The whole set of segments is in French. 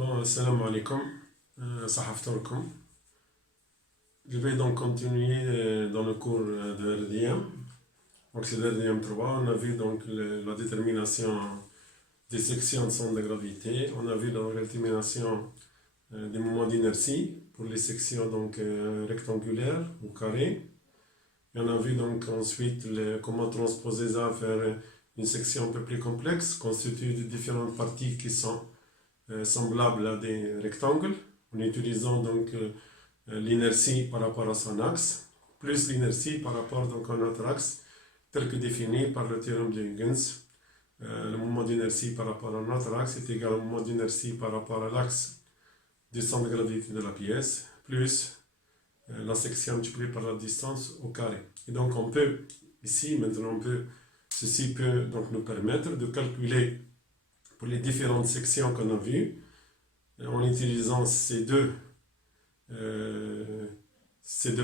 Bon, salam alaikum, sahaftarkum. Je vais donc continuer dans le cours de RDM. Donc c'est l'RDM 3. On a vu donc la détermination des sections de centre de gravité. On a vu la détermination des moments d'inertie pour les sections donc rectangulaires ou carrées. Et on a vu donc ensuite comment transposer ça vers une section un peu plus complexe, constituée de différentes parties qui sont semblables à des rectangles, en utilisant donc l'inertie par rapport à son axe, plus l'inertie par rapport donc à notre axe, tel que défini par le théorème de Huygens. Le moment d'inertie par rapport à notre axe est égal au moment d'inertie par rapport à l'axe du centre de gravité de la pièce, plus la section multipliée par la distance au carré. Et donc on peut, ici, maintenant, ceci peut donc nous permettre de calculer pour les différentes sections qu'on a vues, en utilisant ces deux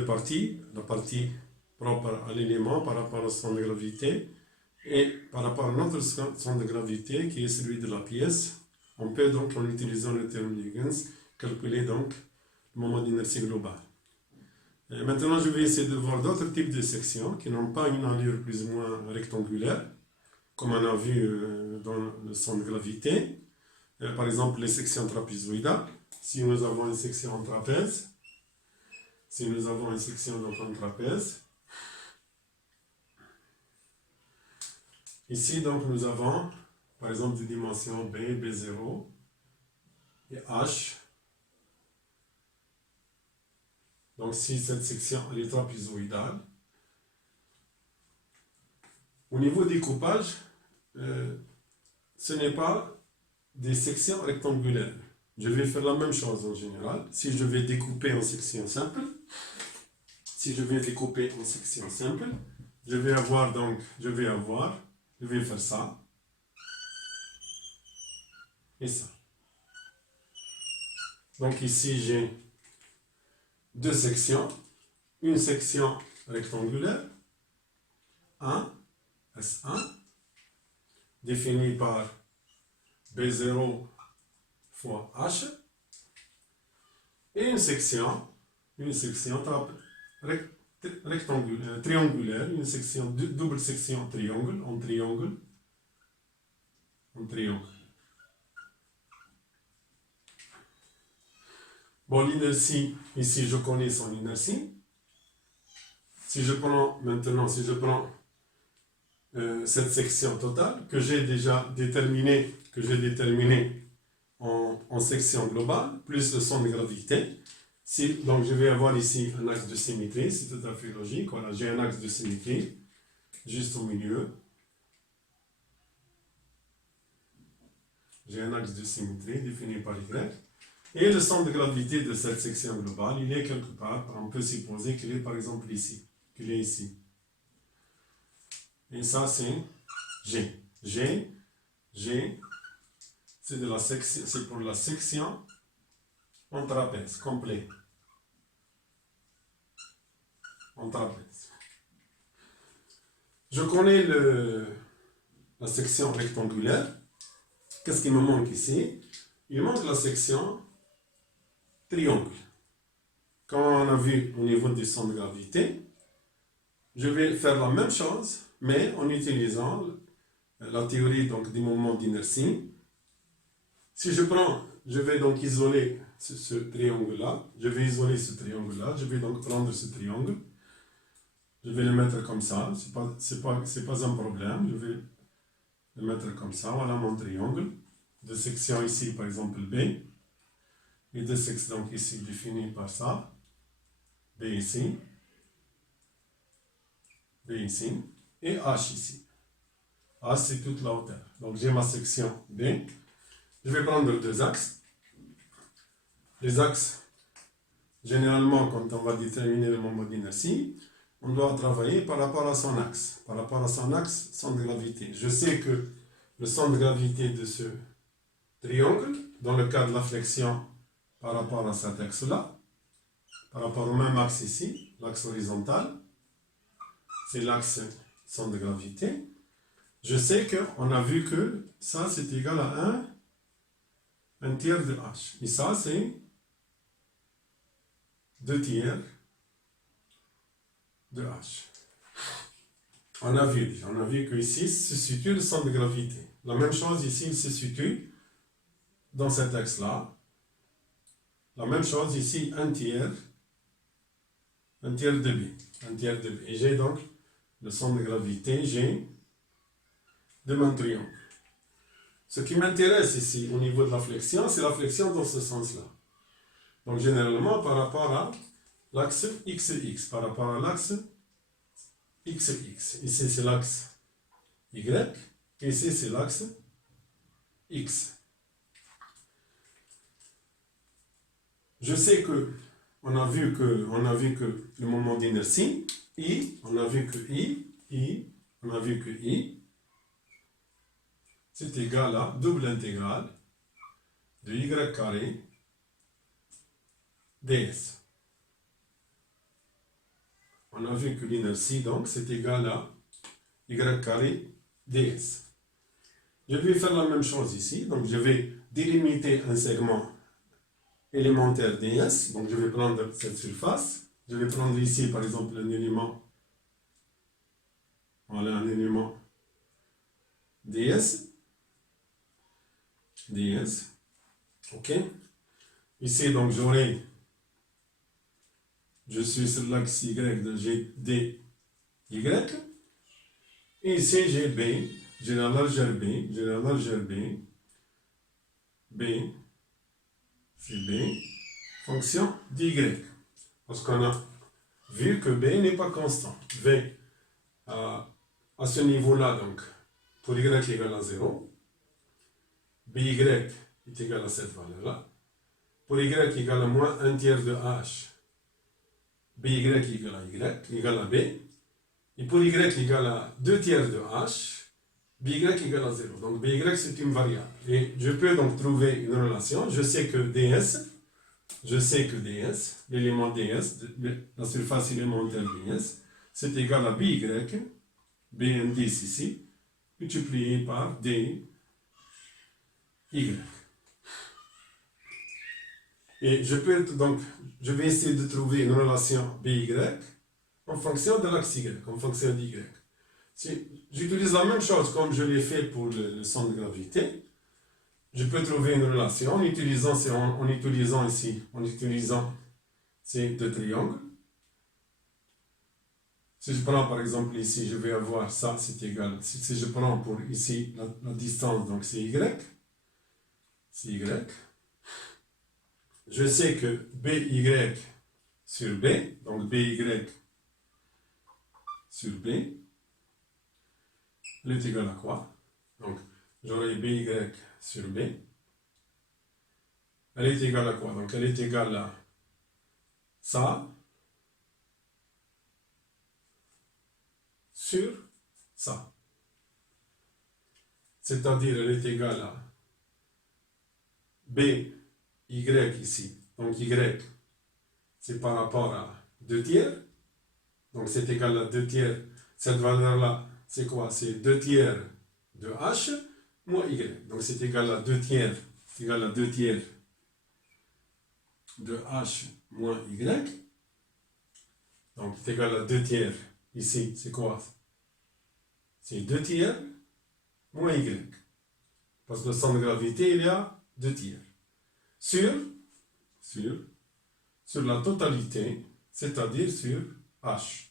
parties, la partie propre à l'élément par rapport au centre de gravité et par rapport à notre centre de gravité qui est celui de la pièce, on peut donc, en utilisant le théorème de Huygens, calculer donc le moment d'inertie globale. Et maintenant, je vais essayer de voir d'autres types de sections qui n'ont pas une allure plus ou moins rectangulaire, comme on a vu dans le centre de gravité. Par exemple, les sections trapézoïdales. Si nous avons une section en trapèze, ici, donc, nous avons, par exemple, des dimensions B, B0 et H. Donc, si cette section est trapézoïdale, au niveau des découpage, ce n'est pas des sections rectangulaires. Je vais faire la même chose en général. Si je vais découper en sections simples, je vais faire ça et ça. Donc ici j'ai deux sections, une section rectangulaire, 1, S1, définie par B0 fois H, et une section triangulaire, une section double section triangle, en triangle. Bon, l'inertie, ici je connais son inertie. Si je prends cette section totale que j'ai déjà déterminée en section globale, plus le centre de gravité. Donc je vais avoir ici un axe de symétrie, c'est tout à fait logique. Voilà, j'ai un axe de symétrie juste au milieu. J'ai un axe de symétrie défini par Y. Et le centre de gravité de cette section globale, il est quelque part. On peut supposer qu'il est par exemple ici. Qu'il est ici. Et ça c'est G. G, c'est pour la section en trapèze, complet. En trapèze. Je connais la section rectangulaire. Qu'est-ce qui me manque ici? Il manque la section triangle. Comme on a vu au niveau du centre de gravité, je vais faire la même chose, mais en utilisant la théorie donc, du moment d'inertie. Si je vais donc isoler ce triangle-là, je vais vais donc prendre ce triangle, je vais le mettre comme ça, c'est pas un problème, je vais le mettre comme ça, voilà mon triangle, de section ici par exemple B, et de section donc ici définie par ça, B ici, et H ici. H c'est toute la hauteur. Donc j'ai ma section B. Je vais prendre deux axes. Les axes, généralement, quand on va déterminer le moment d'inertie, on doit travailler par rapport à son axe. Par rapport à son axe, centre de gravité. Je sais que le centre de gravité de ce triangle, dans le cas de la flexion par rapport à cet axe-là, par rapport au même axe ici, l'axe horizontal, c'est l'axe centre de gravité. Je sais qu'on a vu que ça, c'est égal à 1 un tiers de h. Et ça, c'est 2 tiers de h. On a vu qu'ici se situe le centre de gravité. La même chose ici, il se situe dans cet axe-là. La même chose ici, un tiers de B. Un tiers de B. Et j'ai donc le centre de gravité G de mon triangle. Ce qui m'intéresse ici au niveau de la flexion, c'est la flexion dans ce sens-là. Donc généralement par rapport à l'axe XX, par rapport à l'axe XX. Ici c'est l'axe Y, et ici c'est l'axe X. Je sais que on a vu que le moment d'inertie, I, on a vu que I, c'est égal à double intégrale de y carré ds. On a vu que l'inertie, donc, c'est égal à y carré ds. Je vais faire la même chose ici. Donc, je vais délimiter un segment élémentaire ds. Donc, je vais prendre cette surface. Je vais prendre ici, par exemple, un élément. Voilà, un élément ds. Ok. Ici, donc, je suis sur l'axe Y de GDY. Et ici, j'ai B, j'ai la largeur B, B, c'est B, fonction d'Y. Parce qu'on a vu que B n'est pas constant. V, à ce niveau-là, donc, pour Y égale à 0, BY est égal à cette valeur-là. Pour Y égale à moins 1 tiers de H, BY égale à Y, égale à B. Et pour Y égale à 2 tiers de H, BY égale à 0. Donc BY c'est une variable. Et je peux donc trouver une relation. Je sais que DS, l'élément DS, la surface élémentaire DS, c'est égal à BY, B indice ici, multiplié par DY. Et je vais essayer de trouver une relation BY en fonction de l'axe Y, en fonction d'Y. J'utilise la même chose comme je l'ai fait pour le centre de gravité. Je peux trouver une relation en utilisant ces deux triangles. Si je prends par exemple ici, je vais avoir ça, c'est égal. Si je prends pour ici la distance, donc c'est Y. Je sais que BY sur B, donc BY sur B, elle est égale à quoi? Donc, j'aurai BY sur B. Elle est égale à quoi? Donc, elle est égale à ça sur ça. C'est-à-dire, elle est égale à BY ici. Donc, Y, c'est par rapport à 2 tiers. Donc, c'est égal à 2 tiers. Cette valeur-là, c'est quoi? C'est 2 tiers de H moins Y. Donc, c'est égal à 2 tiers. C'est égal à 2 tiers de H moins Y. Donc, c'est égal à 2 tiers. Ici, c'est quoi? C'est 2 tiers moins Y. Parce que le centre de gravité, il y a 2 tiers. Sur la totalité, c'est-à-dire sur H.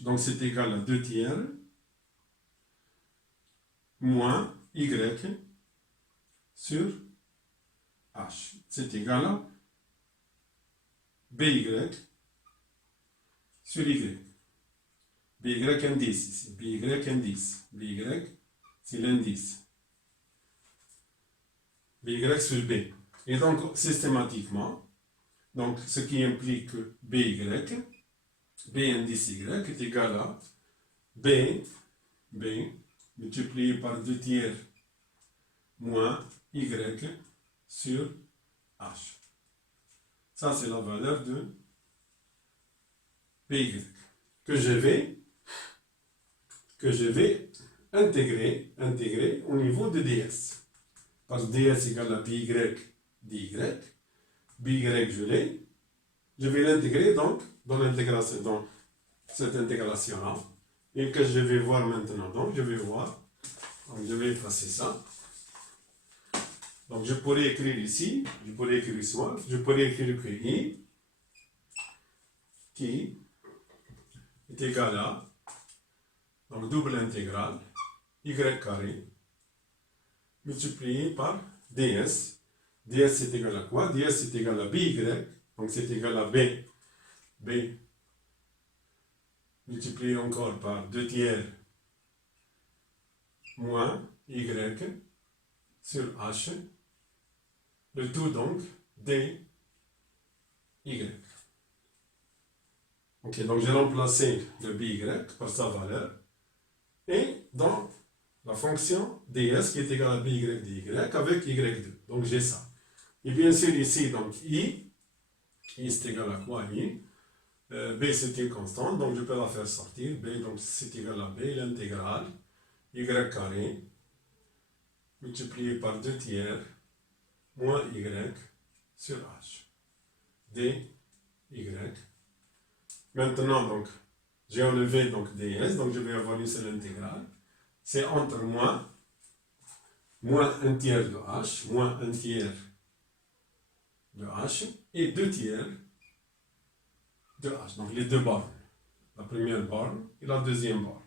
Donc, c'est égal à 2 tiers moins Y sur H. C'est égal à BY sur Y. BY indice ici. BY, c'est l'indice. BY sur B. Et donc, systématiquement, donc, ce qui implique que BY, B indice Y est égal à B multiplié par 2 tiers moins Y sur H. Ça, c'est la valeur de BY que je vais intégrer au niveau de DS. parce que ds égale à dy dy. By, je l'ai. Je vais l'intégrer donc dans l'intégration, dans cette intégration-là. Et que je vais voir maintenant. Donc, je vais voir. Donc, je vais effacer ça. Donc, je pourrais écrire ici. Je pourrais écrire soit. Je pourrais écrire que i qui est égal à, donc double intégrale, y carré, multiplié par ds. ds c'est égal à quoi? ds c'est égal à by, donc c'est égal à b multiplié encore par 2 tiers moins y sur h, le tout donc dy. Ok, donc j'ai remplacé le by par sa valeur, et dans la fonction ds qui est égale à by dy avec y2. Donc j'ai ça. Et bien sûr ici, donc i c'est égal à quoi i? B c'est une constante, donc je peux la faire sortir. B donc c'est égal à B, l'intégrale y carré multiplié par 2 tiers moins y sur h. dy. Maintenant donc j'ai enlevé donc ds, donc je vais avoir une seule intégrale. C'est entre moins 1 tiers de h, moins 1 tiers de h et 2 tiers de h. Donc les deux bornes. La première borne et la deuxième borne.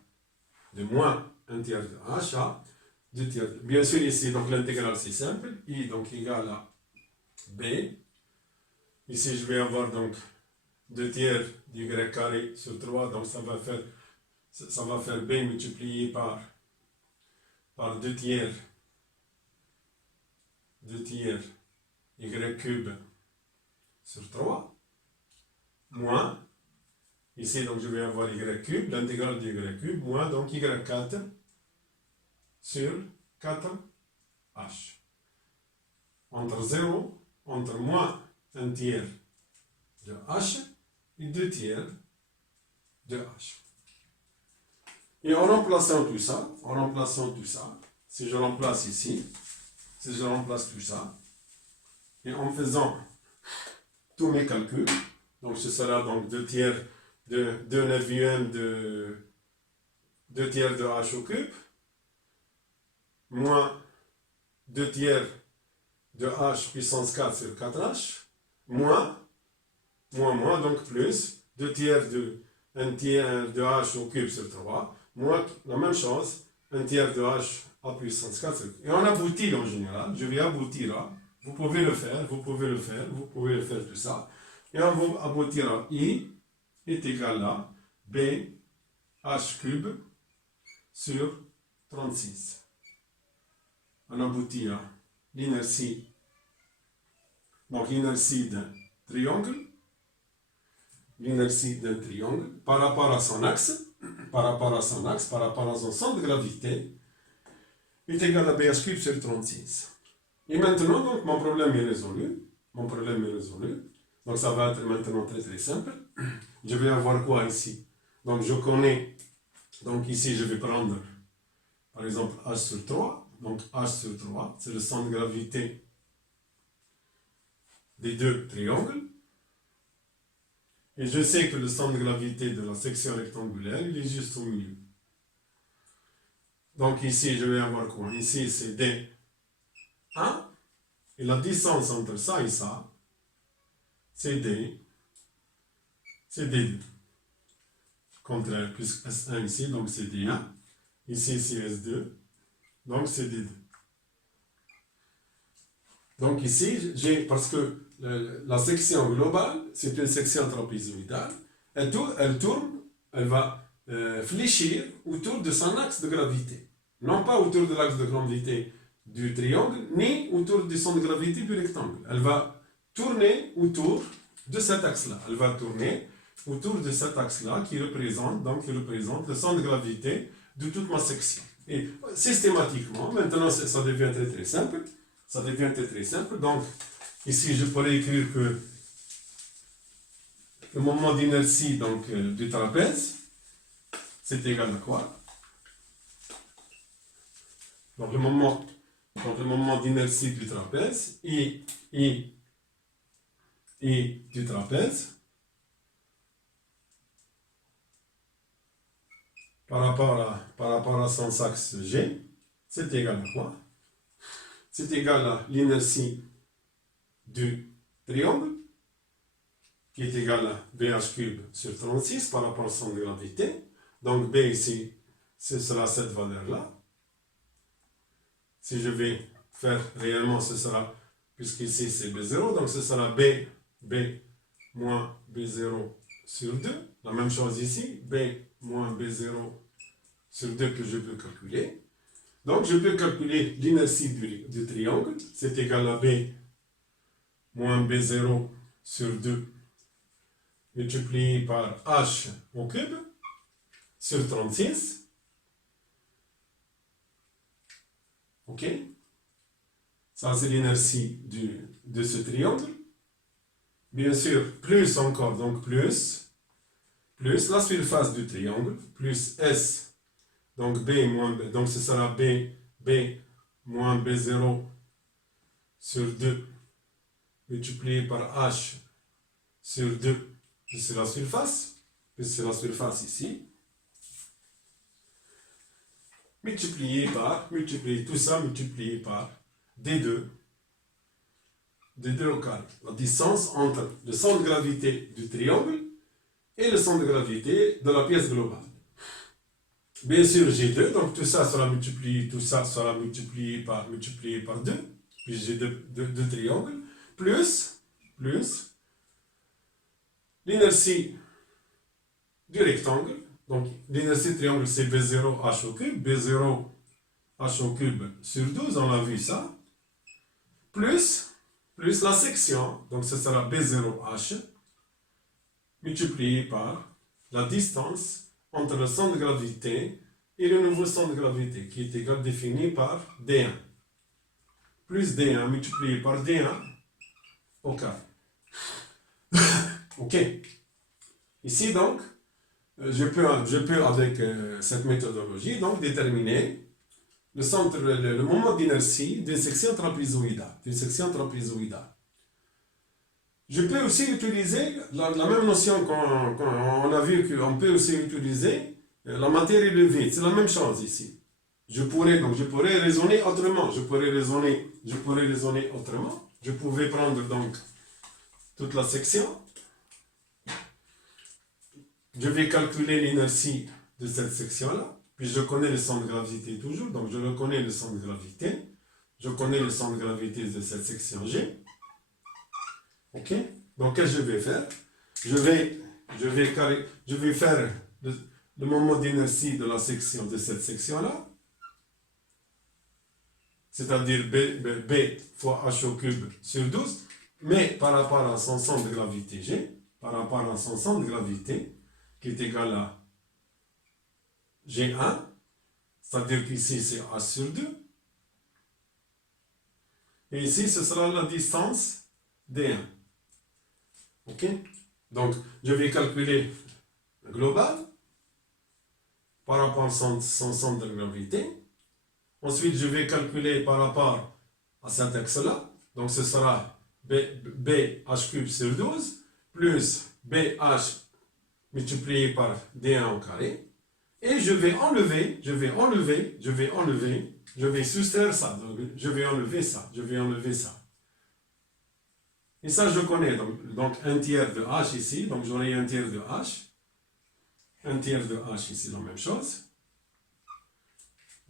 De moins 1 tiers de h à 2 tiers. Bien sûr ici, donc l'intégrale c'est simple. I donc égale à b. Ici je vais avoir donc 2 tiers d'y carré sur 3. Donc ça va faire b multiplié par 2 tiers y cube sur 3. Moins, ici donc je vais avoir y cube, l'intégrale de y cube, moins donc y4 sur 4h. Entre moins 1 tiers de h et 2 tiers de h. Et en remplaçant tout ça, si je remplace ici, si je remplace tout ça, et en faisant tous mes calculs, donc ce sera donc 2 tiers de 2 neuvième de 2 tiers de h au cube, moins 2 tiers de h puissance 4 sur 4h, moins, donc plus 2 tiers de 1 tiers de h au cube sur 3, moins la même chose, 1 tiers de h à puissance 4 sur 4. Et on aboutit en général, je vais aboutir à, vous pouvez le faire tout ça. Et on va aboutir à I est égal à B H cube sur 36. On aboutit à l'inertie. Donc l'inertie d'un triangle. Par rapport à son axe, par rapport à son centre de gravité, est égal à BH cube sur 36. Et maintenant, donc, mon problème est résolu. Donc ça va être maintenant très très simple. Je vais avoir quoi ici? Donc je connais, donc ici je vais prendre par exemple H sur 3. Donc H sur 3, c'est le centre de gravité des deux triangles. Et je sais que le centre de gravité de la section rectangulaire, il est juste au milieu. Donc ici je vais avoir quoi? Ici c'est D1. Et la distance entre ça et ça, c'est D2. Contraire, plus S1 ici, donc c'est D1. Ici, c'est S2, donc c'est D2. Donc ici, parce que la section globale, c'est une section trapézoïdale, elle va fléchir autour de son axe de gravité. Non pas autour de l'axe de gravité du triangle, ni autour du centre de gravité du rectangle. Elle va tourner autour de cet axe-là. Qui représente le centre de gravité de toute ma section. Et systématiquement, maintenant ça devient très très simple. Donc, ici je pourrais écrire que le moment d'inertie du trapèze, c'est égal à quoi? Donc le moment Donc le moment d'inertie du trapèze, I du trapèze, par rapport à son axe G, c'est égal à quoi? C'est égal à l'inertie du triangle, qui est égal à BH cube sur 36 par rapport au centre de gravité. Donc B ici, ce sera cette valeur-là. Si je vais faire réellement, ce sera, puisqu'ici c'est B0, donc ce sera B moins B0 sur 2. La même chose ici, B moins B0 sur 2 que je peux calculer. Donc je peux calculer l'inertie du triangle, c'est égal à B moins B0 sur 2 multiplié par H au cube sur 36. Ok? Ça c'est l'inertie de ce triangle. Bien sûr, plus encore, donc plus la surface du triangle, plus S, donc B moins B, donc ce sera B moins B0 sur 2 multiplié par H sur 2, c'est la surface, c'est la surface ici, multiplié tout ça multiplié par D2 au carré. La distance entre le centre de gravité du triangle et le centre de gravité de la pièce globale. Bien sûr, G2, donc tout ça sera multiplié par 2, puis j'ai deux triangles, plus l'inertie du rectangle, donc l'inertie du triangle c'est B0 H au cube, B0 H au cube sur 12, on a vu ça, plus la section, donc ce sera B0H, multiplié par la distance entre le centre de gravité et le nouveau centre de gravité, qui est égal défini par D1. Plus D1 multiplié par D1 au carré. Ok. Ici donc, je peux avec cette méthodologie donc déterminer le moment d'inertie d'une section trapézoïdale. Je peux aussi utiliser la même notion qu'on a vu qu'on peut aussi utiliser la matière et le vide. C'est la même chose ici. Je pourrais raisonner autrement. Je pouvais prendre donc toute la section. Je vais calculer l'inertie de cette section-là. Puis je connais le centre de gravité toujours. Donc je reconnais le centre de gravité. Je connais le centre de gravité de cette section G. Ok? Donc qu'est-ce que je vais faire? Je vais faire le moment d'inertie de cette section-là. C'est-à-dire B fois H au cube sur 12. Mais par rapport à son centre de gravité G, qui est égal à G1, c'est-à-dire qu'ici c'est H sur 2. Et ici, ce sera la distance D1. Ok? Donc, je vais calculer le global par rapport à son centre de gravité. Ensuite, je vais calculer par rapport à cet axe-là. Donc, ce sera BH cube sur 12 plus BH multiplié par D1 au carré. Et je vais soustraire ça. Donc, je vais enlever ça. Et ça, je connais. Donc 1 tiers de H ici. Donc, j'aurai 1 tiers de H. 1 tiers de H ici, la même chose.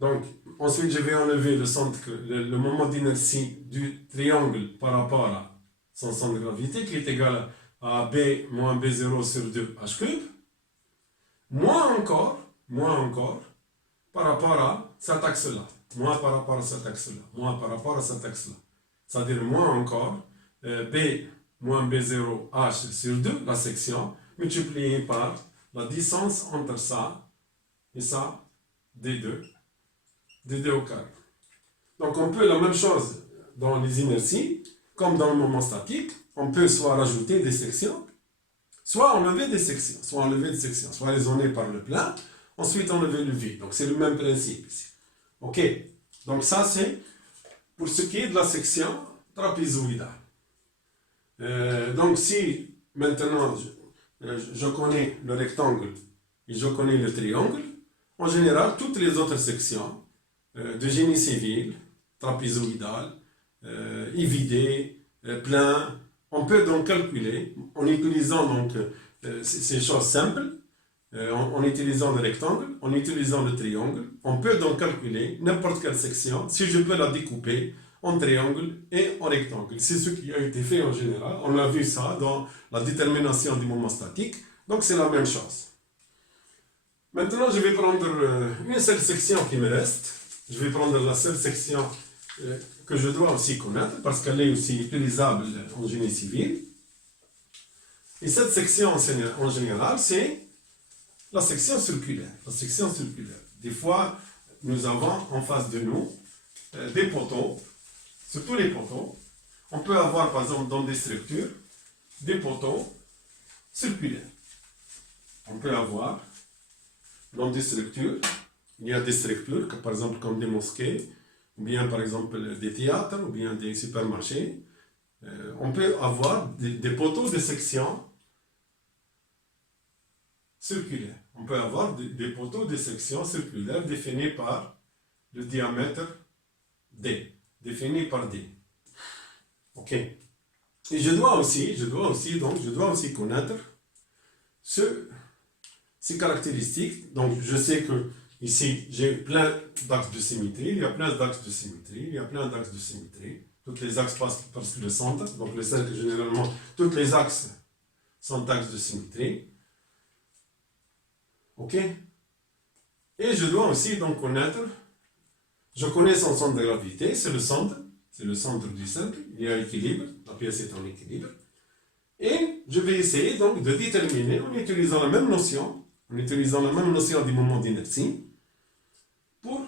Donc, ensuite, je vais enlever le moment d'inertie du triangle par rapport à son centre de gravité, qui est égal à B moins B0 sur 2 H cube. Moins encore, par rapport à cet axe-là. C'est-à-dire moins encore, B moins B0 H sur 2, la section, multiplié par la distance entre ça et ça, D2 au carré. Donc on peut la même chose dans les inerties, comme dans le moment statique, on peut soit rajouter des sections, soit enlever des sections, soit raisonner par le plein, ensuite enlever le vide. Donc c'est le même principe ici. Ok, donc ça c'est pour ce qui est de la section trapézoïdale. Donc si maintenant je connais le rectangle et je connais le triangle, en général toutes les autres sections de génie civil, trapézoïdale, évidé, plein, on peut donc calculer en utilisant donc ces choses simples, en utilisant le rectangle, en utilisant le triangle, on peut donc calculer n'importe quelle section si je peux la découper en triangle et en rectangle. C'est ce qui a été fait en général. On a vu ça dans la détermination du moment statique. Donc c'est la même chose. Maintenant, je vais prendre une seule section qui me reste. Je vais prendre la seule section que je dois aussi connaître parce qu'elle est aussi utilisable en génie civil. Et cette section en général, c'est la section circulaire. La section circulaire. Des fois, nous avons en face de nous des poteaux, surtout les poteaux. On peut avoir, par exemple, dans des structures, des poteaux circulaires. On peut avoir dans des structures, il y a des structures, par exemple comme des mosquées, ou bien par exemple des théâtres, ou bien des supermarchés. On peut avoir des poteaux de section circulaire. On peut avoir des poteaux de section circulaire définis par le diamètre D. Définis par D. Ok. Et je dois aussi connaître ces caractéristiques. Donc je sais que ici j'ai plein d'axes de symétrie, il y a plein d'axes de symétrie, il y a plein d'axes de symétrie. Tous les axes passent par le centre. Donc le cercle généralement, tous les axes sont axes de symétrie. Ok? Et je dois aussi donc connaître, je connais son centre de gravité, c'est le centre du cercle, il y a équilibre, la pièce est en équilibre. Et je vais essayer donc de déterminer, en utilisant la même notion du moment d'inertie, pour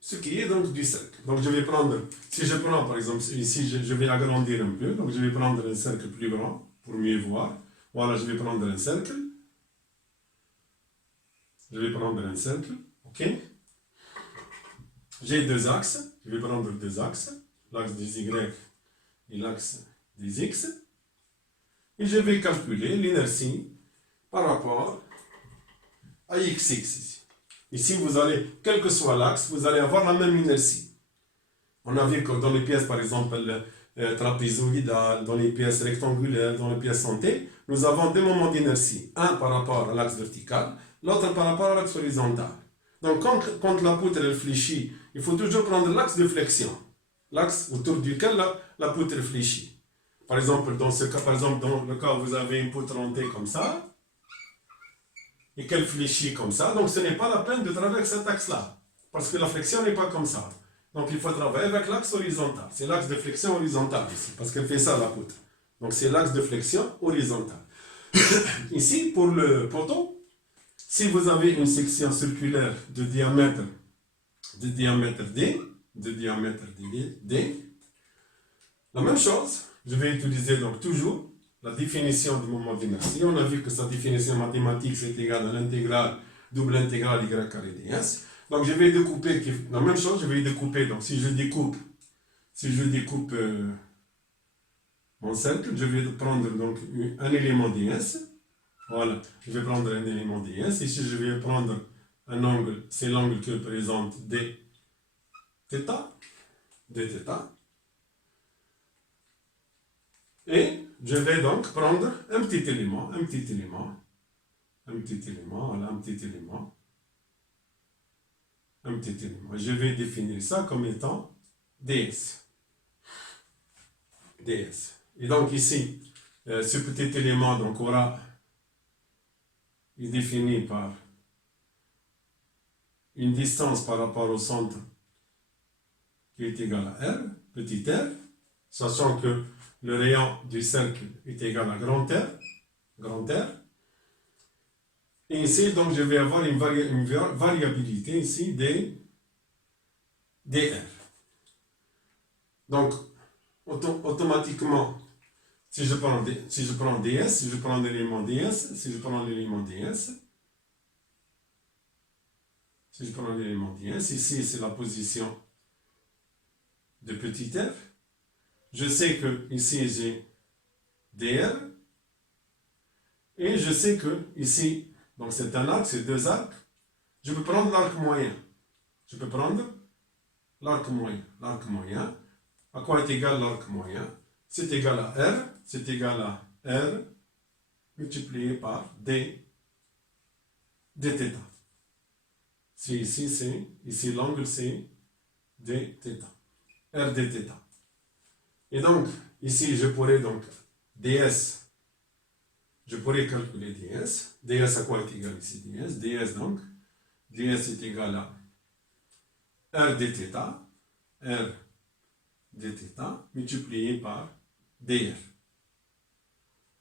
ce qui est donc du cercle. Donc je vais prendre, si je prends par exemple, ici je vais agrandir un peu, donc je vais prendre un cercle plus grand, pour mieux voir. Voilà, je vais prendre un cercle. Je vais prendre un cercle, ok? J'ai deux axes, je vais prendre deux axes, l'axe des Y et l'axe des X. Et je vais calculer l'inertie par rapport à XX ici. Ici, vous allez, quel que soit l'axe, vous allez avoir la même inertie. On a vu que dans les pièces, par exemple, trapézoïdales, dans les pièces rectangulaires, dans les pièces santé, nous avons deux moments d'inertie. Un par rapport à l'axe vertical, l'autre par rapport à l'axe horizontal. Donc, quand la poutre elle fléchit, il faut toujours prendre l'axe de flexion, l'axe autour duquel la poutre fléchit. Par exemple, dans le cas où vous avez une poutre en T comme ça, et qu'elle fléchit comme ça, donc ce n'est pas la peine de travailler avec cet axe-là, parce que la flexion n'est pas comme ça. Donc il faut travailler avec l'axe horizontal. C'est l'axe de flexion horizontale ici, parce qu'elle fait ça la poutre. Donc c'est l'axe de flexion horizontal. Ici, pour le poteau, si vous avez une section circulaire de diamètre D, la même chose, je vais utiliser donc toujours la définition du moment d'inertie. On a vu que sa définition mathématique c'est égal à l'intégrale, double intégrale y carré ds. Donc je vais découper, la même chose, je vais découper, donc si je découpe mon cercle, je vais prendre donc un élément ds. Voilà, je vais prendre un élément ds. Ici, je vais prendre un angle, c'est l'angle que représente dθ. Et je vais donc prendre un petit élément. Je vais définir ça comme étant ds. Et donc ici, ce petit élément donc est défini par une distance par rapport au centre qui est égale à R, petit r, sachant que le rayon du cercle est égal à grand R. Et ici, donc, je vais avoir une variabilité ici dr. Donc, automatiquement, si je prends ds, si je prends l'élément ds, ici c'est la position de petit r. Je sais que ici j'ai dr. Et je sais que ici, donc c'est un arc, c'est deux arcs. Je peux prendre l'arc moyen. Je peux prendre l'arc moyen. L'arc moyen. À quoi est égal l'arc moyen? C'est égal à R. C'est égal à R multiplié par D θ. Si ici c'est, ici l'angle c'est dθ. R dθ. Et donc, ici je pourrais donc ds, je pourrais calculer ds. ds à quoi est égal ici ds? ds donc, ds est égal à R dθ, R dθ multiplié par dr.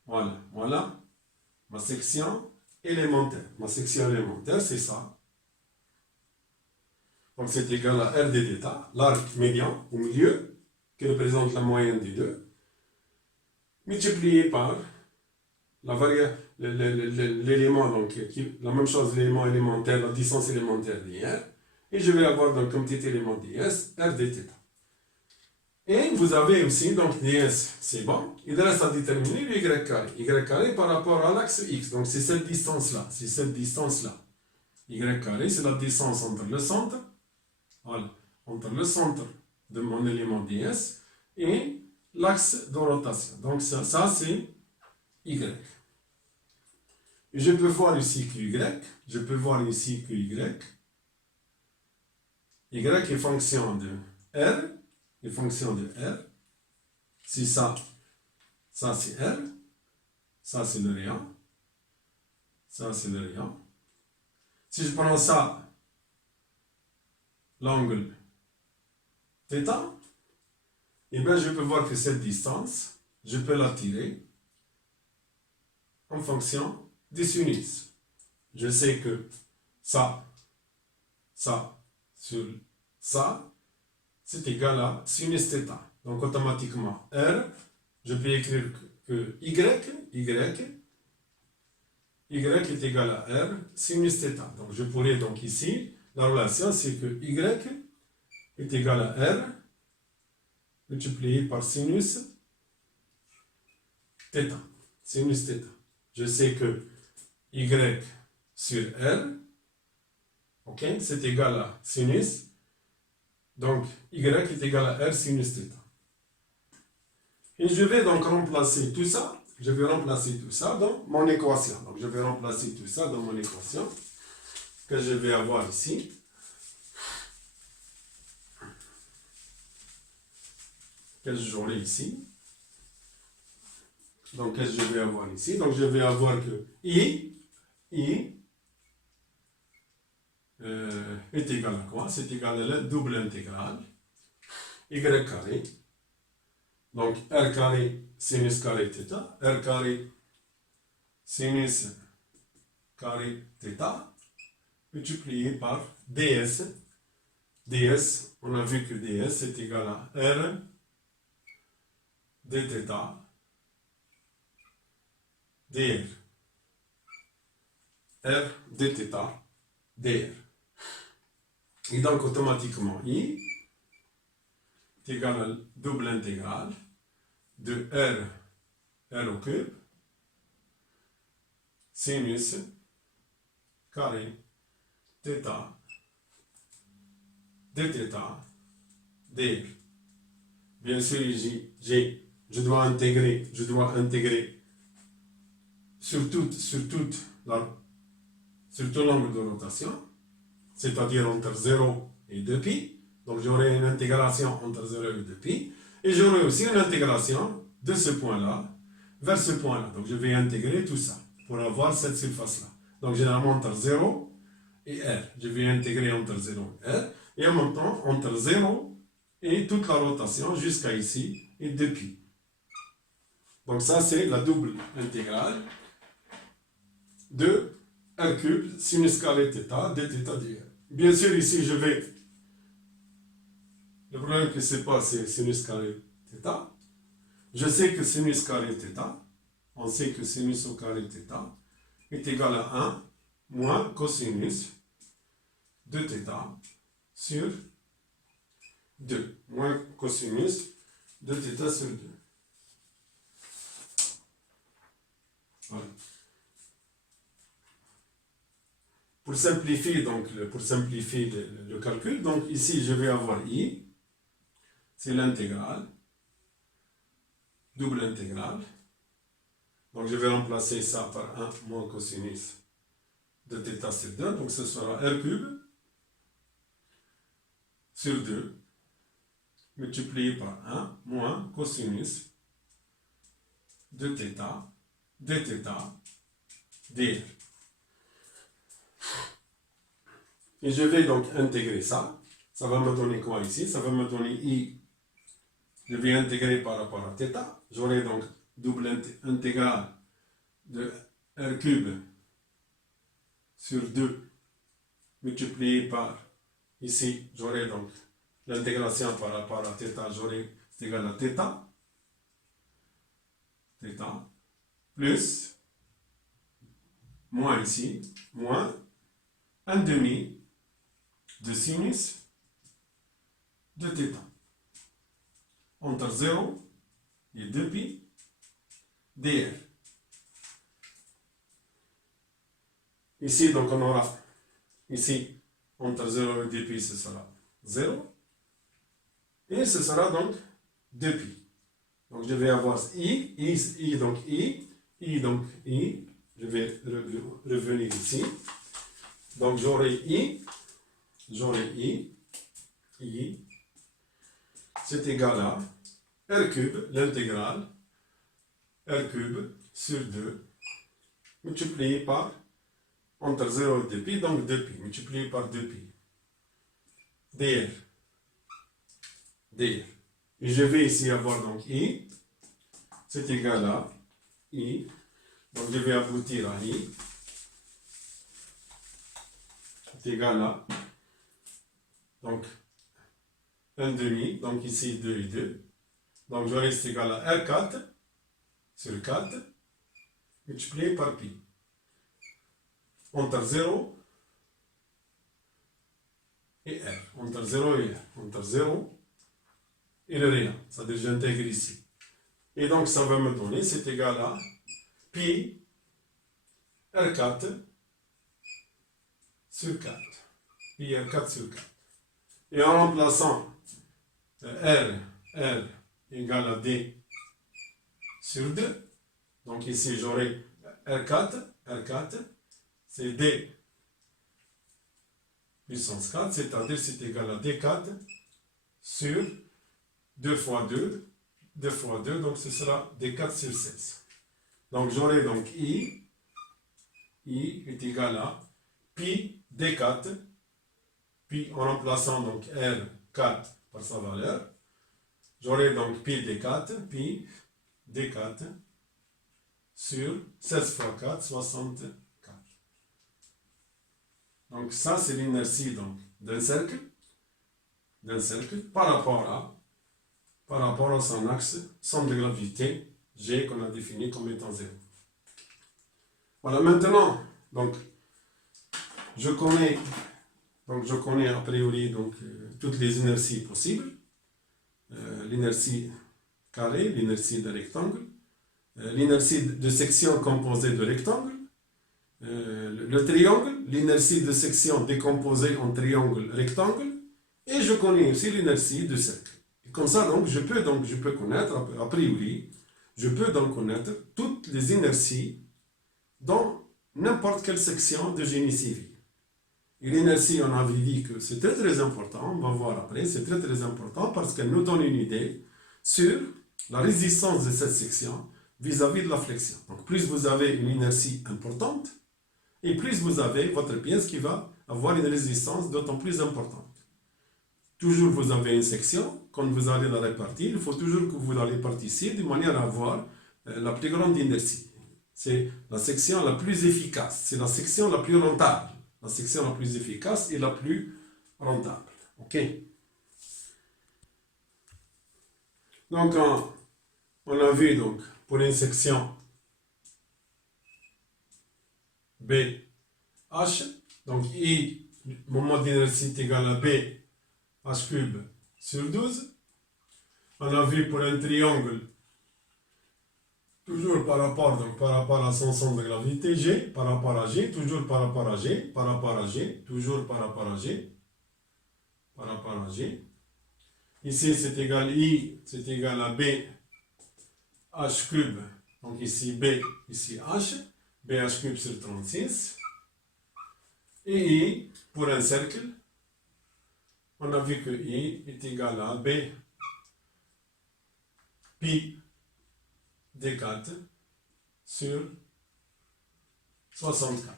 Voilà, voilà ma section élémentaire. Ma section élémentaire, c'est ça. Donc c'est égal à R dθ, l'arc médian au milieu, qui représente la moyenne des deux, multiplié par l'élément, donc la même chose, l'élément élémentaire, la distance élémentaire dr, et je vais avoir donc comme petit élément ds, R dθ. Et vous avez aussi, donc ds, c'est bon, il reste à déterminer le y carré. Y carré par rapport à l'axe x, donc c'est cette distance-là, c'est cette distance-là. Y carré, c'est la distance entre le centre, voilà, entre le centre de mon élément ds et l'axe de rotation. Donc ça c'est y. Et je peux voir ici que y, je peux voir ici que y est fonction de r, est fonction de r. Si ça c'est r, ça c'est le rayon, ça c'est le rayon. Si je prends ça, l'angle θ, et bien je peux voir que cette distance, je peux la tirer en fonction du sinus. Je sais que ça sur ça, c'est égal à sinus θ. Donc automatiquement, R, je peux écrire que Y est égal à R sinus θ. Donc je pourrais donc ici, la relation c'est que Y est égal à R multiplié par sinus θ. Sinus θ. Je sais que Y sur R, ok, c'est égal à sinus. Donc, Y est égal à R sinus θ. Et je vais donc remplacer tout ça. Je vais remplacer tout ça dans mon équation. Donc, je vais remplacer tout ça dans mon équation que je vais avoir ici. Que j'aurai ici. Donc, qu'est-ce que je vais avoir ici? Donc, je vais avoir que I est égal à quoi? C'est égal à la double intégrale y carré. Donc, r carré sinus carré θ, r carré sinus carré θ, multiplié par ds. ds, on a vu que ds est égal à r dθ dr. R dθ dr. Et donc automatiquement I est égal à double intégrale de R au cube sinus carré θ dθ dr. Bien sûr, je dois intégrer sur tout l'angle de rotation, c'est-à-dire entre 0 et 2π. Donc j'aurai une intégration entre 0 et 2π. Et j'aurai aussi une intégration de ce point-là vers ce point-là. Donc je vais intégrer tout ça pour avoir cette surface-là. Donc généralement entre 0 et R. Je vais intégrer entre 0 et R. Et en même temps entre 0 et toute la rotation jusqu'à ici et 2π. Donc ça c'est la double intégrale de R cube sinus carré θ dθ dr. Bien sûr ici je vais, le problème que c'est pas c'est sinus carré θ. Je sais que sinus carré θ, on sait que sinus au carré θ est égal à 1 moins cosinus de θ sur 2, moins cosinus de θ sur 2. Voilà. Pour simplifier, donc, le calcul, donc ici je vais avoir I, c'est l'intégrale, double intégrale. Donc je vais remplacer ça par 1 moins cosinus de θ sur 2, donc ce sera R cube sur 2 multiplié par 1 moins cosinus de θ dθ dr. Et je vais donc intégrer ça. Ça va me donner quoi ici? Ça va me donner I. Je vais intégrer par rapport à θ. J'aurai donc double intégrale de R cube sur 2 multiplié par, ici, j'aurai donc l'intégration par rapport à θ, j'aurai c'est égal à θ, plus, moins ici, moins 1 demi de sinus de θ entre 0 et 2π dr. Ici, donc, on aura, ici, entre 0 et 2π, ce sera 0. Et ce sera donc 2π. Donc, je vais avoir I, donc I, donc I. Je vais revenir ici. Donc, j'aurai I, c'est égal à R cube, l'intégrale, R cube sur 2, multiplié par, entre 0 et 2π, donc 2π, multiplié par 2π, dr. Et je vais ici avoir donc I, c'est égal à I, donc je vais aboutir à I, c'est égal à, donc, 1 demi, donc ici 2 et 2, donc j'aurai c'est égal à R4 sur 4, multiplié par pi, entre 0 et R, entre 0 et R, entre 0 et le rien, c'est-à-dire j'intègre ici. Et donc ça va me donner, c'est égal à pi R4 sur 4, pi R4 sur 4. Et en remplaçant R égale à D sur 2, donc ici j'aurai R4, c'est D puissance 4, c'est-à-dire c'est égal à D4 sur 2 fois 2, donc ce sera D4 sur 16. Donc j'aurai donc I est égal à pi D4, puis en remplaçant donc R4 par sa valeur, j'aurai donc pi D4 sur 16 fois 4, 64. Donc ça c'est l'inertie d'un cercle par rapport à son axe centre de gravité G qu'on a défini comme étant 0. Voilà, maintenant, donc, je connais a priori donc, toutes les inerties possibles. L'inertie carrée, l'inertie de rectangle, l'inertie de section composée de rectangle, le triangle, l'inertie de section décomposée en triangle rectangle, et je connais aussi l'inertie de cercle. Et comme ça, donc, je peux connaître, a priori, je peux donc connaître toutes les inerties dans n'importe quelle section de génie civil. Et l'inertie, on avait dit que c'est très très important, on va voir après, c'est très très important parce qu'elle nous donne une idée sur la résistance de cette section vis-à-vis de la flexion. Donc plus vous avez une inertie importante, et plus vous avez votre pièce qui va avoir une résistance d'autant plus importante. Toujours vous avez une section, quand vous allez la répartir, il faut toujours que vous la répartissiez de manière à avoir la plus grande inertie. C'est la section la plus efficace, c'est la section la plus rentable. La section la plus efficace et la plus rentable. Ok? Donc, on a vu donc pour une section BH, donc I, moment d'inertie est égal à B, H cube sur 12. On a vu pour un triangle, toujours par rapport à son centre de gravité, G, par rapport à G, toujours par rapport à G, par rapport à G, toujours par rapport à G, par rapport à G. Ici, c'est égal I, c'est égal à B, H cube. Donc ici B, ici H, BH cube sur 36. Et I, pour un cercle, on a vu que I est égal à B, pi D4 sur 64.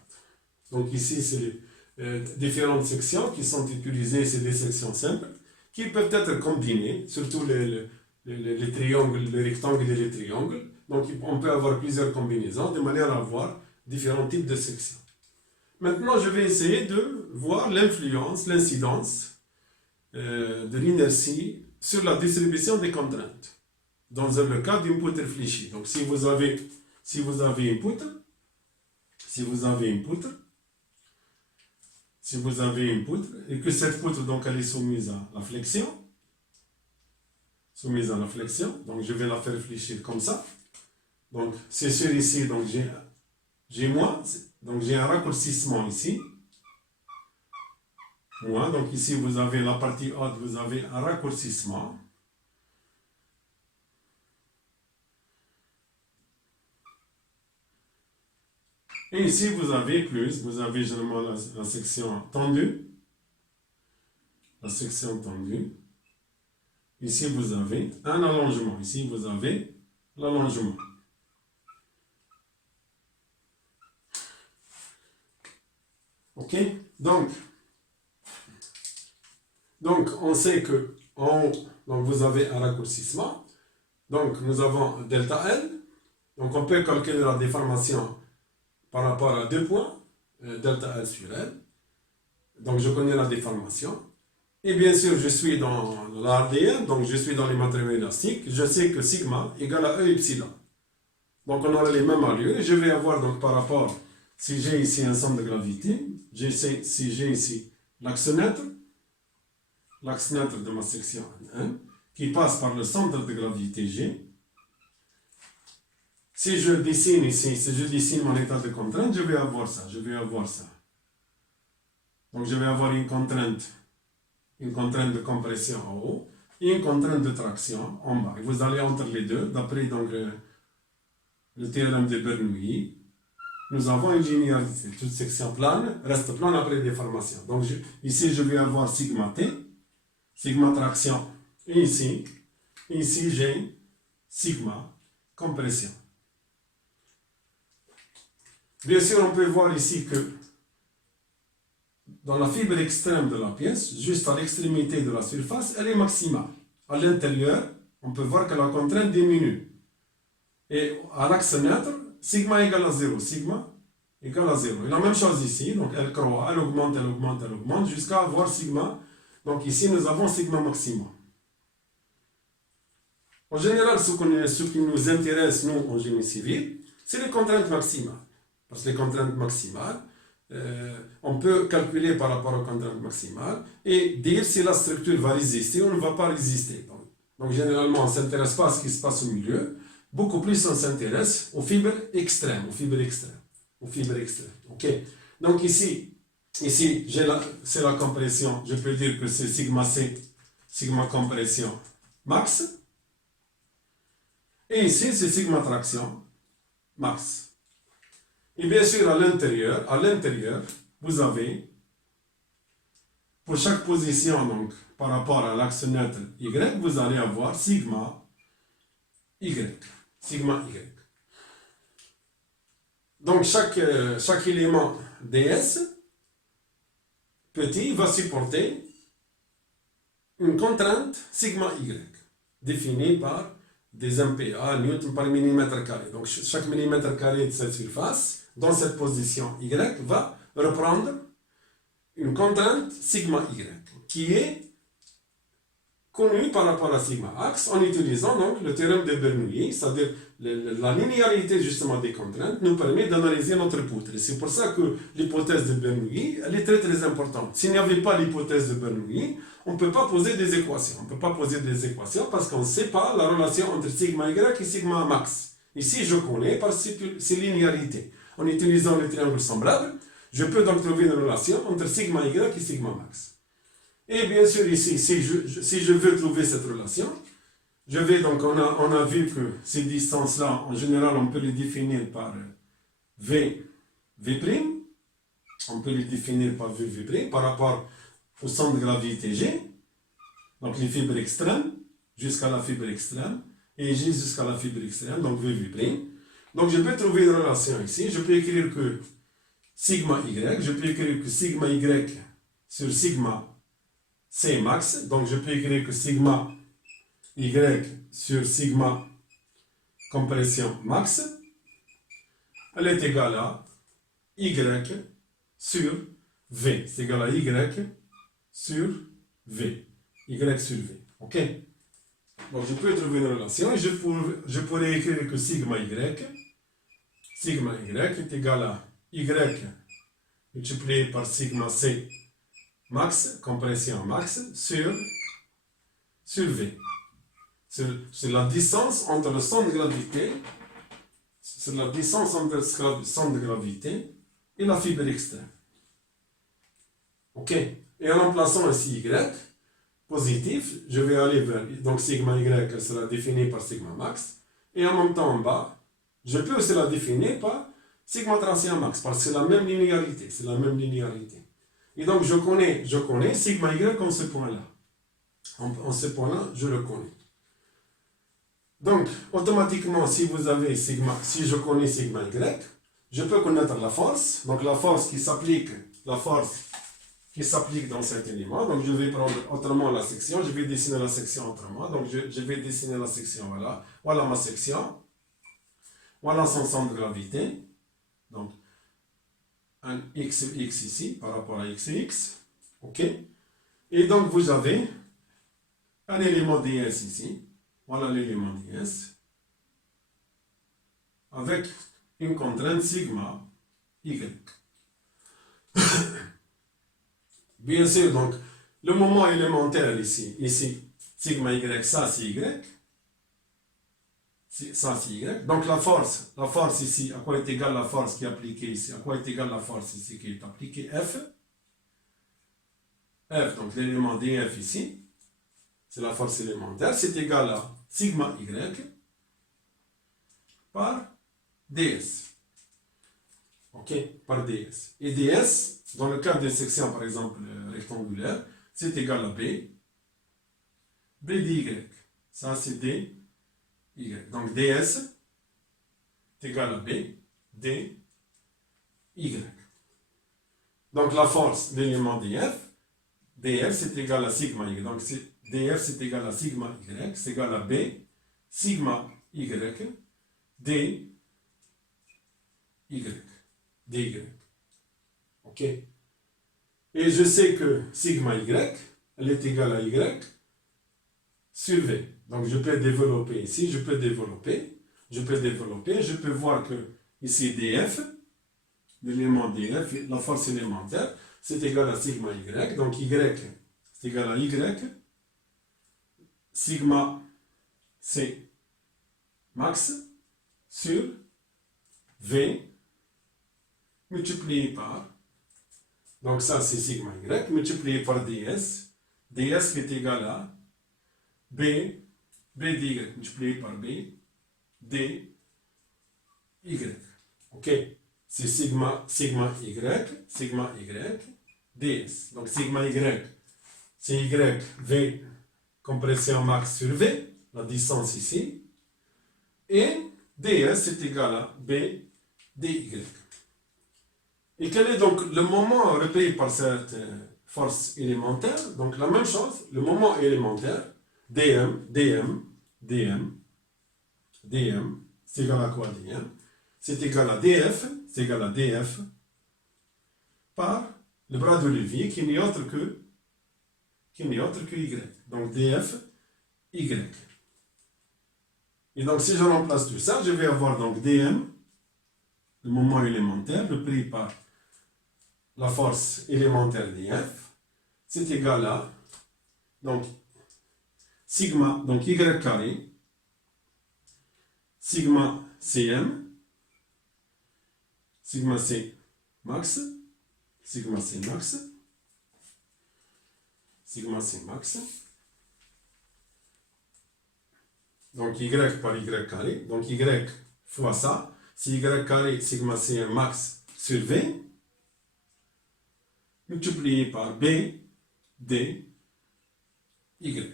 Donc ici, c'est les différentes sections qui sont utilisées, c'est des sections simples, qui peuvent être combinées, surtout les triangles, les rectangles et les triangles. Donc on peut avoir plusieurs combinaisons de manière à avoir différents types de sections. Maintenant, je vais essayer de voir l'influence, l'incidence de l'inertie sur la distribution des contraintes dans le cas d'une poutre fléchie. Donc si vous avez une poutre, et que cette poutre donc elle est soumise à la flexion, donc je vais la faire fléchir comme ça. Donc c'est sûr ici, donc j'ai moins, donc j'ai un raccourcissement ici. Moins, donc ici vous avez la partie haute, vous avez un raccourcissement. Et ici, vous avez plus, vous avez généralement la section tendue. La section tendue. Ici, vous avez un allongement. Ici, vous avez l'allongement. Ok? Donc, on sait que en haut, donc vous avez un raccourcissement. Donc, nous avons delta L. Donc, on peut calculer la déformation par rapport à deux points, delta L sur L. Donc je connais la déformation. Et bien sûr, je suis dans l'ARDM, donc je suis dans les matériaux élastiques. Je sais que sigma égale à E epsilon. Donc on aura les mêmes allures. Je vais avoir donc par rapport, si j'ai ici un centre de gravité, si j'ai ici l'axe neutre de ma section N1, qui passe par le centre de gravité G. Si je dessine ici, si je dessine mon état de contrainte, je vais avoir ça. Donc je vais avoir une contrainte de compression en haut et une contrainte de traction en bas. Et vous allez entre les deux, d'après donc le théorème de Bernoulli, nous avons une linéarité. Toute section plane reste plane après déformation. Donc ici je vais avoir sigma T, sigma traction, et ici j'ai sigma compression. Bien sûr, on peut voir ici que dans la fibre extrême de la pièce, juste à l'extrémité de la surface, elle est maximale. À l'intérieur, on peut voir que la contrainte diminue. Et à l'axe neutre, sigma égale à 0. Et la même chose ici, donc elle croît, elle augmente, jusqu'à avoir sigma. Donc ici, nous avons sigma maximum. En général, ce qui nous intéresse, nous, en génie civil, c'est les contraintes maximales. Parce que les contraintes maximales, on peut calculer par rapport aux contraintes maximales et dire si la structure va résister ou ne va pas résister. Donc généralement, on ne s'intéresse pas à ce qui se passe au milieu, beaucoup plus on s'intéresse aux fibres extrêmes. Ok. Donc ici c'est la compression, je peux dire que c'est sigma C, sigma compression max. Et ici, c'est sigma traction max. Et bien sûr, à l'intérieur, vous avez, pour chaque position, donc, par rapport à l'axe neutre Y, vous allez avoir sigma Y. Donc, chaque élément ds, petit, va supporter une contrainte sigma Y, définie par des MPa, newton par millimètre carré. Donc, chaque millimètre carré de cette surface, dans cette position Y, va reprendre une contrainte sigma Y, qui est connu par rapport à sigma axe en utilisant donc le théorème de Bernoulli, c'est-à-dire la linéarité justement des contraintes nous permet d'analyser notre poutre. Et c'est pour ça que l'hypothèse de Bernoulli, elle est très très importante. S'il n'y avait pas l'hypothèse de Bernoulli, on ne peut pas poser des équations. On ne peut pas poser des équations parce qu'on ne sait pas la relation entre sigma y et sigma max. Ici, je connais par ces linéarités. En utilisant le triangle semblable, je peux donc trouver une relation entre sigma y et sigma max. Et bien sûr, ici, si je veux trouver cette relation, je vais donc, on a vu que ces distances-là, en général, on peut les définir par V'. On peut les définir par V' par rapport au centre de gravité G, donc les fibres extrêmes, jusqu'à la fibre extrême, et G jusqu'à la fibre extrême, donc V'. Donc je peux trouver une relation ici, je peux écrire que sigma Y, je peux écrire que sigma Y sur sigma C max, donc je peux écrire que sigma Y sur sigma compression max, elle est égale à Y sur V, c'est égal à Y sur V, Y sur V, ok? Donc je peux trouver une relation et je pourrais écrire que sigma Y est égal à Y multiplié par sigma C max, compression max, sur V. C'est la distance entre le centre de gravité, c'est la distance entre le centre de gravité et la fibre externe. Ok? Et en remplaçant ici Y, positif, je vais aller vers, donc sigma Y sera défini par sigma max, et en même temps en bas, je peux aussi la définir par sigma transient max, parce que c'est la même linéarité, Et donc je connais sigma Y en ce point-là. En ce point-là, je le connais. Donc, automatiquement, si je connais sigma Y, je peux connaître la force. Donc la force qui s'applique dans cet élément. Donc je vais prendre autrement la section, je vais dessiner la section autrement. Donc je vais dessiner la section, voilà. Voilà ma section. Voilà son centre de gravité. Donc un x ici par rapport à x. Ok. Et donc vous avez un élément ds ici. Voilà l'élément ds. Avec une contrainte sigma y. Bien sûr, donc, le moment élémentaire ici, sigma y, ça c'est y. Ça c'est y. Donc la force ici, à quoi est égale la force qui est appliquée ici? À quoi est égale la force ici qui est appliquée? F. F, donc l'élément df ici, c'est la force élémentaire, c'est égal à sigma y par ds. Ok, par ds. Et ds, dans le cas de section par exemple rectangulaire, c'est égal à b dy. Ça c'est dy. Donc ds est égal à b dy. Donc la force, l'élément df, df c'est égal à sigma y. Donc df c'est égal à sigma y, c'est égal à b sigma y dy. dy. Ok. Et je sais que sigma y, elle est égale à y sur v. Donc je peux développer ici, je peux voir que ici df, l'élément df, la force élémentaire, c'est égal à sigma y. Donc y, c'est égal à y sigma c max sur v multiplié par, donc ça c'est sigma y, multiplié par ds, ds qui est égal à b dy multiplié par b dy. Ok, c'est sigma y ds. Donc sigma y, c'est y v compression max sur v, la distance ici, et ds est égal à b dy. Et quel est donc le moment repéré par cette force élémentaire? Donc la même chose, le moment élémentaire, dm, c'est égal à quoi dm? C'est égal à df, par le bras de levier qui n'est autre que y. Donc df, Y. Et donc, si je remplace tout ça, je vais avoir donc dm, le moment élémentaire, repris par la force élémentaire dF, c'est égal à, donc, sigma, donc y carré, sigma cm, sigma c max, sigma c max, sigma c max, donc y par y carré, donc y fois ça, c'est y carré sigma cm max sur v, multiplié par b, d, y.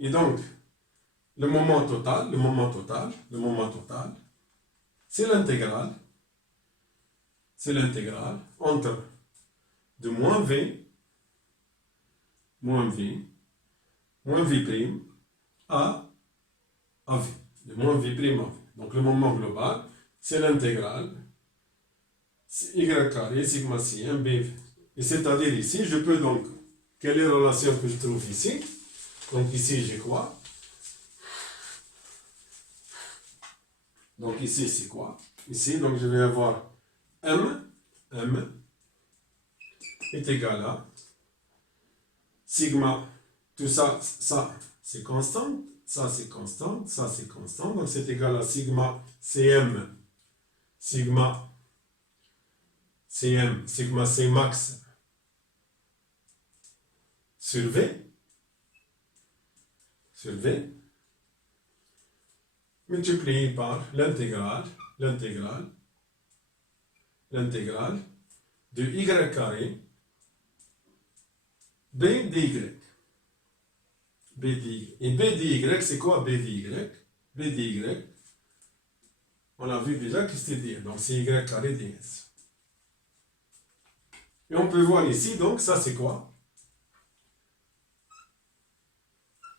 Et donc, le moment total, c'est l'intégrale entre de moins v prime à v, de moins v prime à v. Donc le moment global, c'est l'intégrale y carré sigma cm bv. Et c'est-à-dire ici, je peux donc, quelle est la relation que je trouve ici? Donc ici, j'ai quoi? Donc ici, c'est quoi? Ici, donc je vais avoir m est égal à sigma, tout ça, c'est constant, ça c'est constant, ça c'est constant, donc c'est égal à sigma cm, sigma c max sur v, multiplié par l'intégrale de y carré b dy. Et b dy, c'est quoi b dy? B dy, on a vu déjà que c'était dire, donc c'est y carré ds. Et on peut voir ici, donc ça c'est quoi?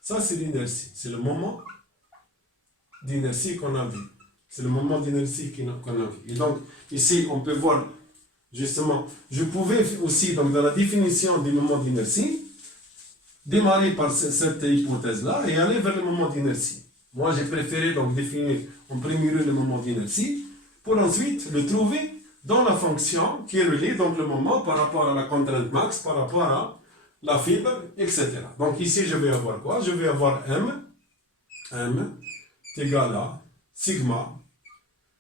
Ça c'est l'inertie, c'est le moment d'inertie qu'on a vu. C'est le moment d'inertie qu'on a vu. Et donc ici on peut voir justement, je pouvais aussi, donc dans la définition du moment d'inertie, démarrer par cette hypothèse-là et aller vers le moment d'inertie. Moi, j'ai préféré donc définir en premier lieu le moment d'inertie pour ensuite le trouver dans la fonction qui est reliée, donc le moment par rapport à la contrainte max, par rapport à la fibre, etc. Donc ici, je vais avoir quoi? Je vais avoir m est égal à sigma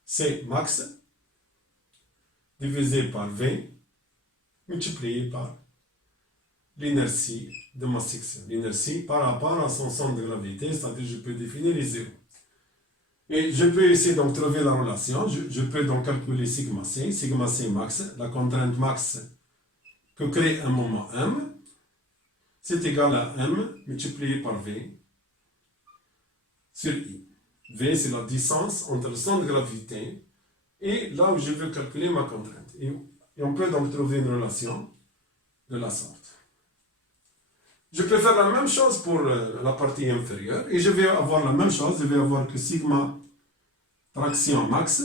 c max divisé par v multiplié par l'inertie de ma section. L'inertie par rapport à son centre de gravité, c'est-à-dire je peux définir les zéros. Et je peux essayer donc trouver la relation. Je peux donc calculer sigma c max, la contrainte max que crée un moment m, c'est égal à m multiplié par v sur i. V, c'est la distance entre le centre de gravité et là où je veux calculer ma contrainte. Et on peut donc trouver une relation de la sorte. Je peux faire la même chose pour la partie inférieure et je vais avoir la même chose, je vais avoir que sigma traction max,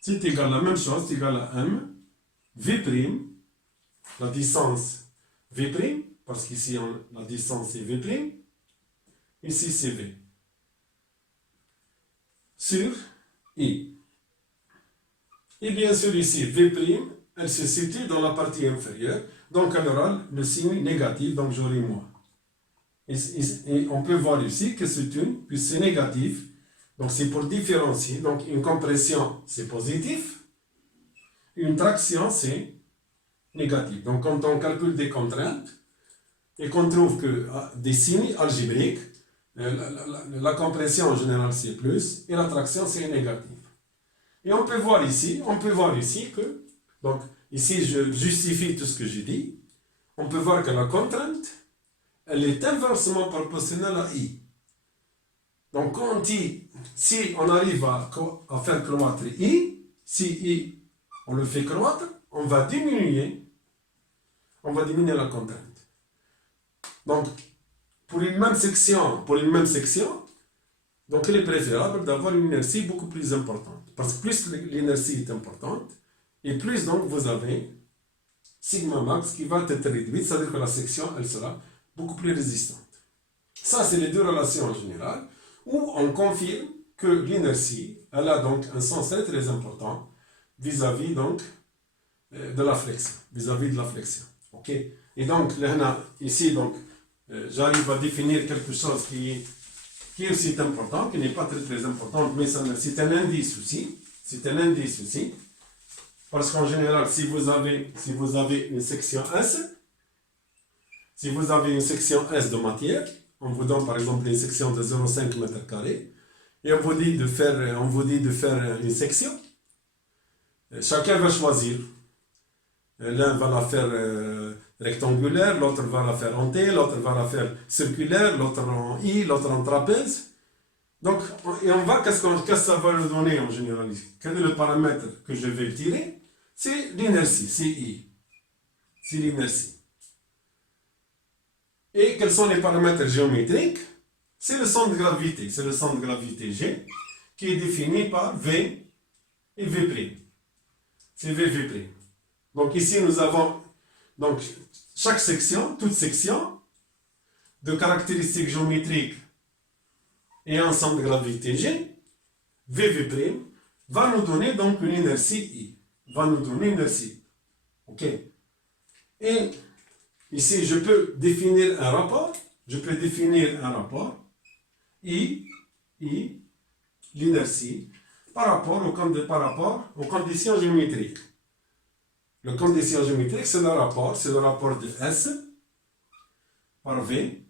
c'est égal à la même chose, c'est égal à m, v', la distance v', parce qu'ici la distance est v', ici c'est v, sur i. Et bien sûr ici v', elle se situe dans la partie inférieure, donc elle aura le signe négatif, donc j'aurai moins. Et on peut voir ici que c'est une, puis c'est négatif, donc c'est pour différencier, donc une compression c'est positif, une traction c'est négatif. Donc quand on calcule des contraintes, et qu'on trouve que des signes algébriques, la compression en général c'est plus, et la traction c'est négatif. Et on peut voir ici que, donc ici je justifie tout ce que j'ai dit, on peut voir que la contrainte, elle est inversement proportionnelle à I. Donc si on arrive à faire croître I, si I, on le fait croître, on va diminuer la contrainte. Donc, pour une même section, donc il est préférable d'avoir une inertie beaucoup plus importante. Parce que plus l'inertie est importante, et plus donc vous avez sigma max qui va être réduite, c'est-à-dire que la section, elle sera beaucoup plus résistante. Ça, c'est les deux relations en général, où on confirme que l'inertie, elle a donc un sens très très important vis-à-vis donc de la flexion, vis-à-vis de la flexion. Ok. Et donc, ici, donc, j'arrive à définir quelque chose qui est aussi important, qui n'est pas très très important, mais c'est un indice aussi. C'est un indice aussi. Parce qu'en général, si vous avez une section S, si vous avez une section S de matière, on vous donne par exemple une section de 0,5 m², et on vous dit de faire une section. Chacun va choisir. L'un va la faire rectangulaire, l'autre va la faire en T, l'autre va la faire circulaire, l'autre en I, l'autre en trapèze. Donc, qu'est-ce que ça va nous donner en général? Quel est le paramètre que je vais tirer? C'est l'inertie, c'est I. C'est l'inertie. Et quels sont les paramètres géométriques? C'est le centre de gravité. C'est le centre de gravité G qui est défini par V et V'. C'est V'. Donc ici, nous avons donc, chaque section, toute section, de caractéristiques géométriques et un centre de gravité G, V', va nous donner donc une inertie I. Va nous donner une inertie. OK? Et ici, je peux définir un rapport. Je peux définir un rapport I, l'inertie, par rapport aux conditions géométriques. La condition géométrique, c'est le rapport de S par V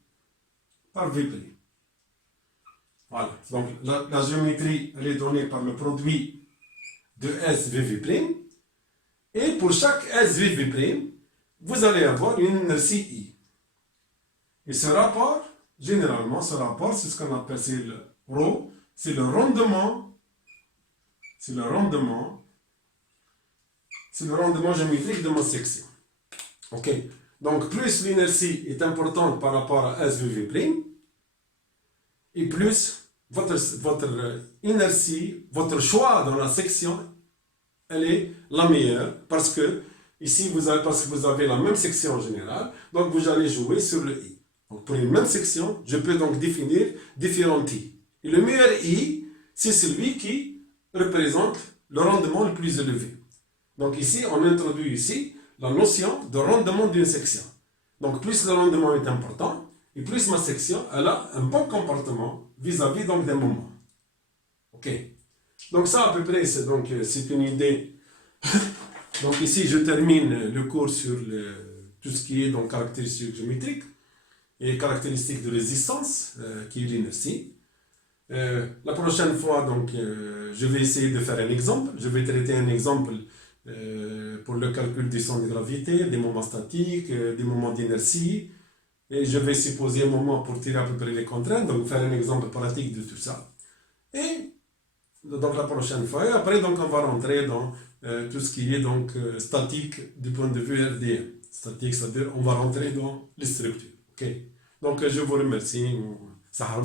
par V'. Voilà. Donc, la géométrie, elle est donnée par le produit de S V'. Et pour chaque S V', vous allez avoir une inertie I. Et ce rapport, généralement, c'est ce qu'on appelle, c'est le ρ, c'est le rendement géométrique de ma section. Ok. Donc, plus l'inertie est importante par rapport à SVV', et plus votre inertie, votre choix dans la section, elle est la meilleure, parce que ici, vous avez la même section en général, donc vous allez jouer sur le I. Donc, pour une même section, je peux donc définir différents I. Et le meilleur I, c'est celui qui représente le rendement le plus élevé. Donc ici, on introduit ici la notion de rendement d'une section. Donc plus le rendement est important, et plus ma section elle a un bon comportement vis-à-vis donc d'un moment. Ok. Donc ça à peu près, c'est une idée. Donc ici, je termine le cours sur tout ce qui est donc caractéristiques géométriques et caractéristiques de résistance, qui est l'inertie. La prochaine fois, donc, je vais essayer de faire un exemple. Je vais traiter un exemple pour le calcul des centres de gravité, des moments statiques, des moments d'inertie. Et je vais supposer un moment pour tirer à peu près les contraintes, donc faire un exemple pratique de tout ça. Et donc la prochaine fois, et après, donc, on va rentrer dans tout ce qui est donc, statique du point de vue RDM. Statique, c'est-à-dire on va rentrer dans les structures. Okay? Donc je vous remercie. Sahara.